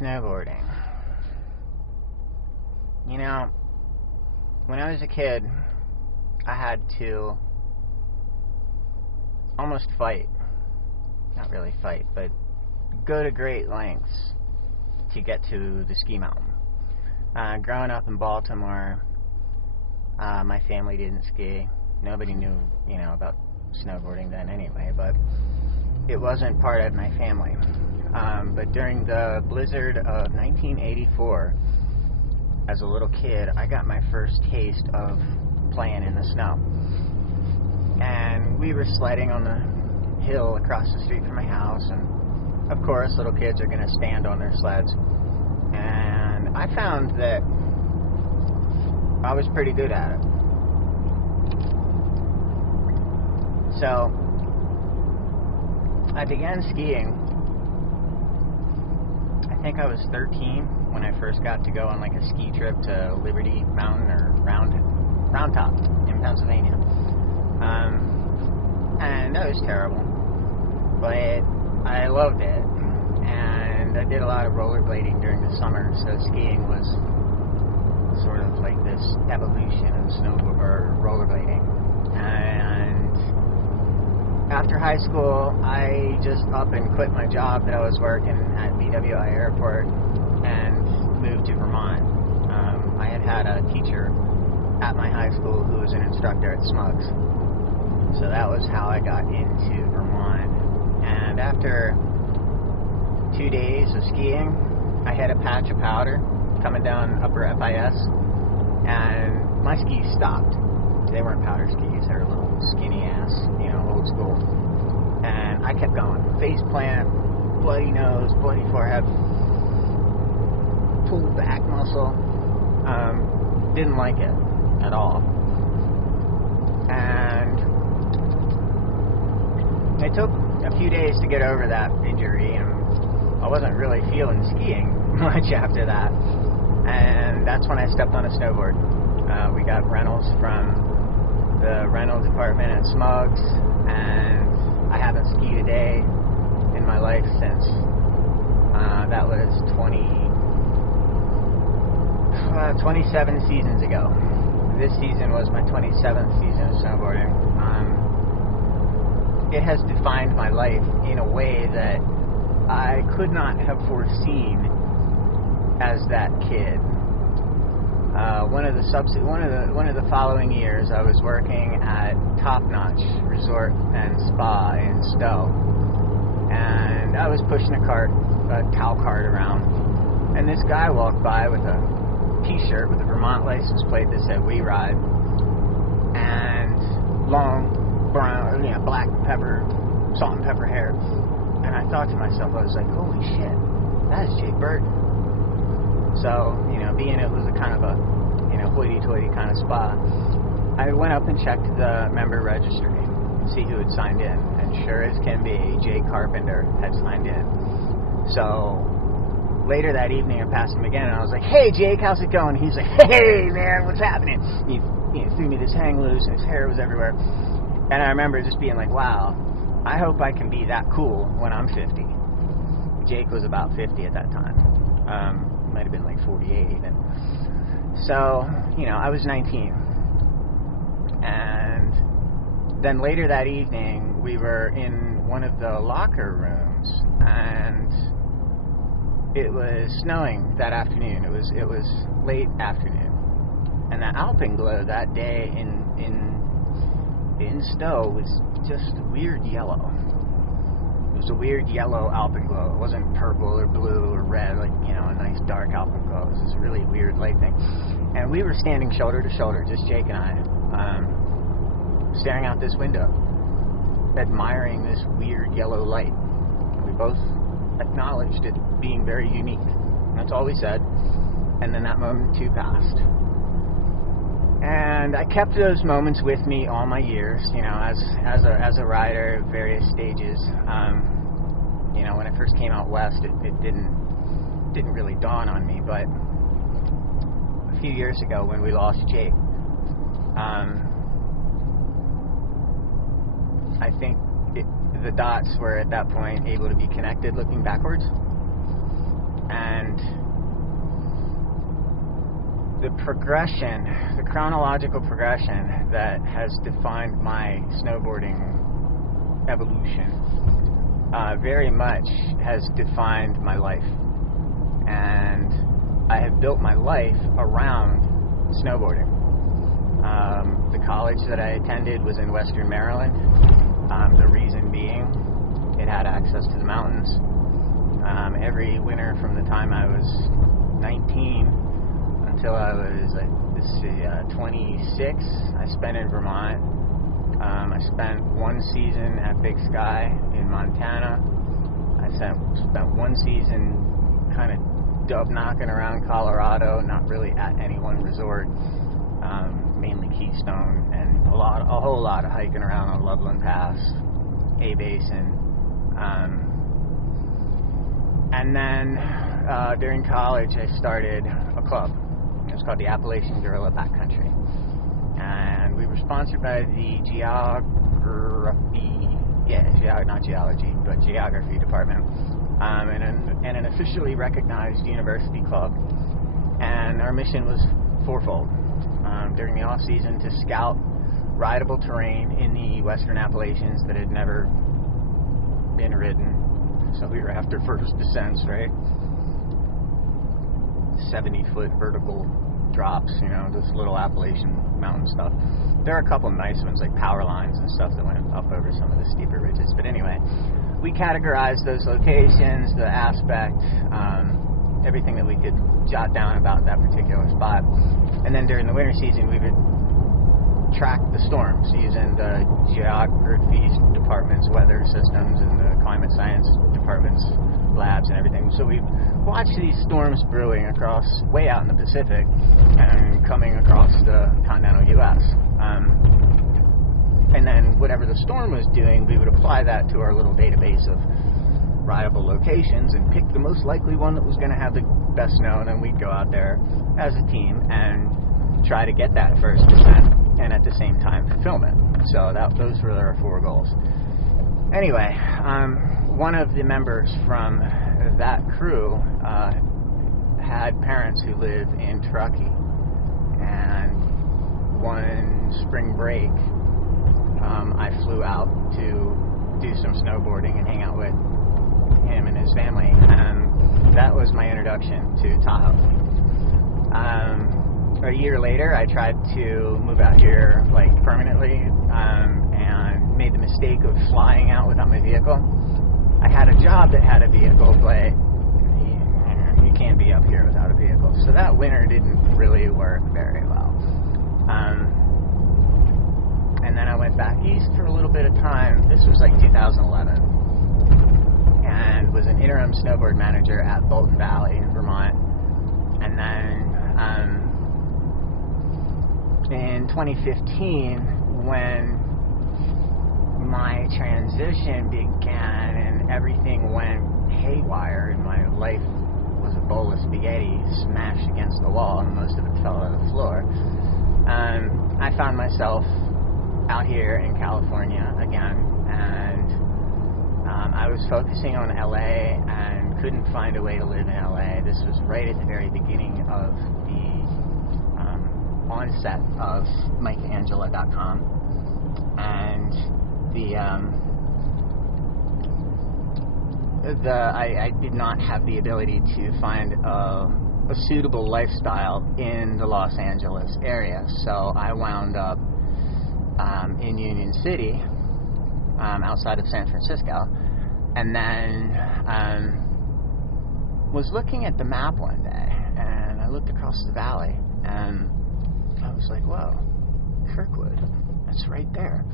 Snowboarding. You know, when I was a kid, I had to almost fight. Not really fight, but go to great lengths to get to the ski mountain. Growing up in Baltimore, my family didn't ski. Nobody knew, about snowboarding then anyway, but it wasn't part of my family. But during the blizzard of 1984, as a little kid, I got my first taste of playing in the snow. And we were sledding on the hill across the street from my house, and of course, little kids are going to stand on their sleds. And I found that I was pretty good at it. So, I began skiing. I think I was 13 when I first got to go on like a ski trip to Liberty Mountain or Round Top in Pennsylvania. And that was terrible, but I loved it, and I did a lot of rollerblading during the summer, so skiing was sort of like this evolution of rollerblading. And after high school, I just up and quit my job that I was working at BWI Airport and moved to Vermont. I had a teacher at my high school who was an instructor at SSwBK. So that was how I got into Vermont. And after 2 days of skiing, I had a patch of powder coming down upper FIS, and my skis stopped. They weren't powder skis, they were little skinny ass, old school. And I kept going. Face plant, bloody nose, bloody forehead, pulled back muscle. Didn't like it at all. And it took a few days to get over that injury, and I wasn't really feeling skiing much after that. And that's when I stepped on a snowboard. We got rentals from the rental department at SSwBK, and I haven't skied a day in my life since. That was 27 seasons ago. This season was my 27th season of snowboarding. It has defined my life in a way that I could not have foreseen as that kid. One of the following years, I was working at Top Notch Resort and Spa in Stowe, and I was pushing a towel cart around, and this guy walked by with a T-shirt with a Vermont license plate that said "We Ride," and long brown, black pepper, salt and pepper hair. And I thought to myself, I was like, holy shit, that is Jake Burton. So, being it was a kind of a, hoity-toity kind of spa, I went up and checked the member registry and see who had signed in. And sure as can be, Jake Carpenter had signed in. So, later that evening, I passed him again, and I was like, hey, Jake, how's it going? He's like, hey, man, what's happening? He threw me this hang loose, and his hair was everywhere. And I remember just being like, wow, I hope I can be that cool when I'm 50. Jake was about 50 at that time. Might have been like 48 even. So, I was 19. And then later that evening, we were in one of the locker rooms, and it was snowing that afternoon. It was late afternoon. And the alpenglow that day in Stowe was just weird yellow. It was a weird yellow alpenglow. It wasn't purple or blue or red, like, a nice dark alpenglow. It was this really weird light thing. And we were standing shoulder to shoulder, just Jake and I, staring out this window, admiring this weird yellow light. And we both acknowledged it being very unique. And that's all we said. And then that moment too passed. And I kept those moments with me all my years, as a rider at various stages. When I first came out west, it didn't really dawn on me, but a few years ago when we lost Jake, I think the dots were at that point able to be connected looking backwards. And the progression, the chronological progression that has defined my snowboarding evolution very much has defined my life. And I have built my life around snowboarding. The college that I attended was in Western Maryland. The reason being, it had access to the mountains. Every winter from the time I was 19 until I was 26, I spent in Vermont. I spent one season at Big Sky in Montana. I spent one season kind of dub knocking around Colorado, not really at any one resort, mainly Keystone, and a whole lot of hiking around on Loveland Pass, A Basin. And then during college, I started a club. It was called the Appalachian Guerrilla Backcountry, and we were sponsored by the geography department, and an officially recognized university club. And our mission was fourfold. During the off season, to scout rideable terrain in the Western Appalachians that had never been ridden. So we were after first descents, right? 70-foot vertical drops, this little Appalachian mountain stuff. There are a couple nice ones, like power lines and stuff that went up over some of the steeper ridges. But anyway, we categorized those locations, the aspect, everything that we could jot down about that particular spot. And then during the winter season, we would track the storms using the geography department's weather systems and the climate science department's labs and everything. So we watch these storms brewing across, way out in the Pacific, and coming across the continental U.S. And then whatever the storm was doing, we would apply that to our little database of rideable locations and pick the most likely one that was going to have the best snow, and then we'd go out there as a team and try to get that first descent, and at the same time film it. So those were our 4 goals. Anyway, one of the members from that crew had parents who live in Truckee, and one spring break I flew out to do some snowboarding and hang out with him and his family, and that was my introduction to Tahoe. A year later, I tried to move out here permanently, and made the mistake of flying out without my vehicle. I had a job that had a vehicle, but you can't be up here without a vehicle. So that winter didn't really work very well. And then I went back east for a little bit of time. This was 2011, and was an interim snowboard manager at Bolton Valley in Vermont. And then in 2015, when my transition began and everything went haywire and my life was a bowl of spaghetti smashed against the wall and most of it fell on the floor, I found myself out here in California again, and I was focusing on LA and couldn't find a way to live in LA. This was right at the very beginning of the onset of MikeAngela.com, and I did not have the ability to find a suitable lifestyle in the Los Angeles area, so I wound up in Union City, outside of San Francisco, and then was looking at the map one day, and I looked across the valley, and I was like, whoa, Kirkwood, that's right there.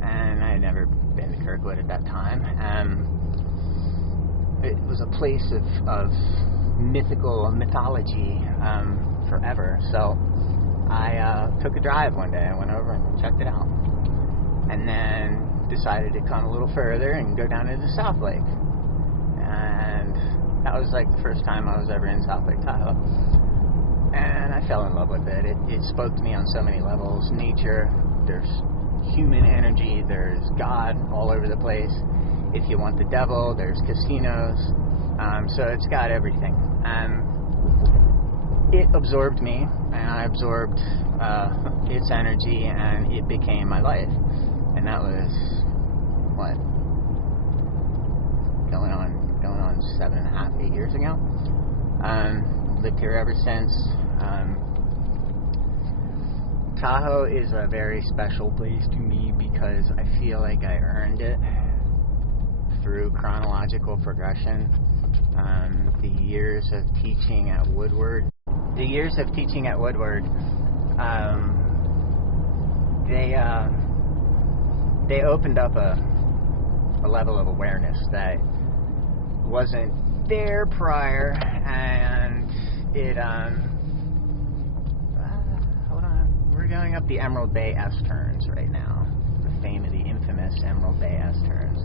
And I had never been to Kirkwood at that time. It was a place of mythology forever, so I took a drive one day. I went over and checked it out, and then decided to come a little further and go down into South Lake. And that was the first time I was ever in South Lake Tahoe, and I fell in love with it. It spoke to me on so many levels. Nature, there's human energy, there's God all over the place. If you want the devil, there's casinos. So it's got everything. it absorbed me, and I absorbed its energy, and it became my life. And that was, what, going on 7.5, 8 years ago. Lived here ever since. Tahoe is a very special place to me because I feel like I earned it through chronological progression. The years of teaching at Woodward, they opened up a level of awareness that wasn't there prior, and it hold on, we're going up the Emerald Bay S-turns right now, the infamous Emerald Bay S-turns.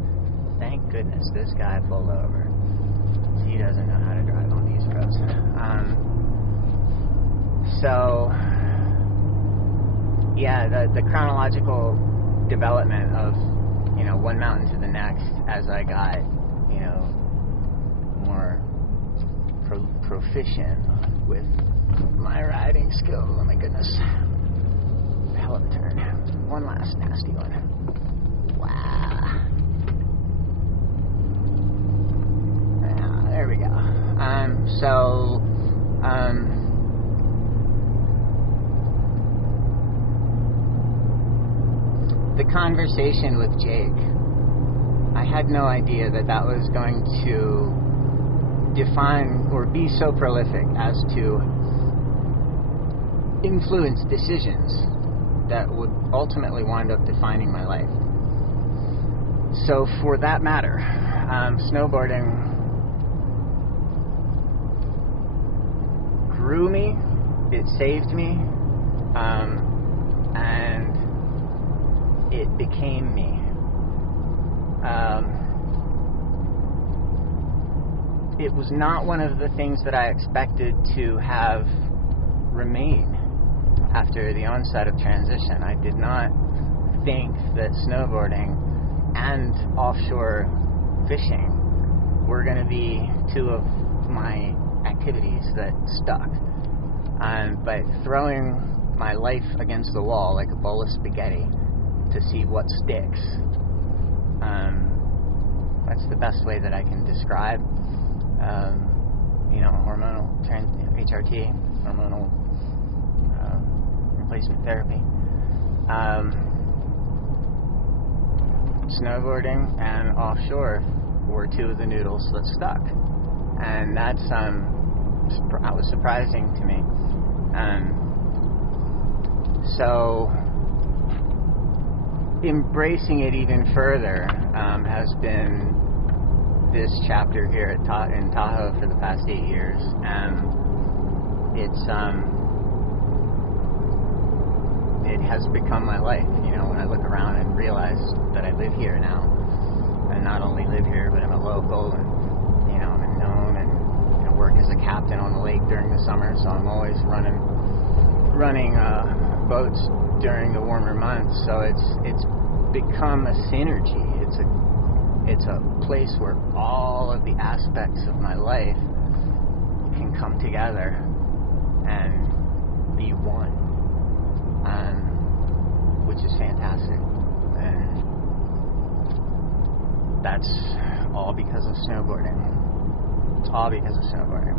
Thank goodness this guy pulled over. He doesn't know how to drive on these roads. So yeah, the chronological development of, one mountain to the next as I got, more proficient with my riding skills. Oh my goodness. Hell of a turn. One last nasty one. Wow. Yeah, there we go. The conversation with Jake, I had no idea that was going to define or be so prolific as to influence decisions that would ultimately wind up defining my life. So for that matter, snowboarding grew me, it saved me, and it became me. It was not one of the things that I expected to have remain after the onset of transition. I did not think that snowboarding and offshore fishing were going to be two of my activities that stuck. But throwing my life against the wall like a bowl of spaghetti to see what sticks, that's the best way that I can describe hormonal HRT, hormonal replacement therapy. Snowboarding and offshore were two of the noodles that stuck, and that was surprising to me. So embracing it even further has been this chapter here in Tahoe for the past 8 years, and it has become my life. When I look around and realize that I live here now, and not only live here, but I'm a local, and I'm known, and work as a captain on the lake during the summer, so I'm always running boats during the warmer months. So it's become a synergy. It's a place where all of the aspects of my life can come together and be one, which is fantastic. And that's all because of snowboarding. It's all because of snowboarding.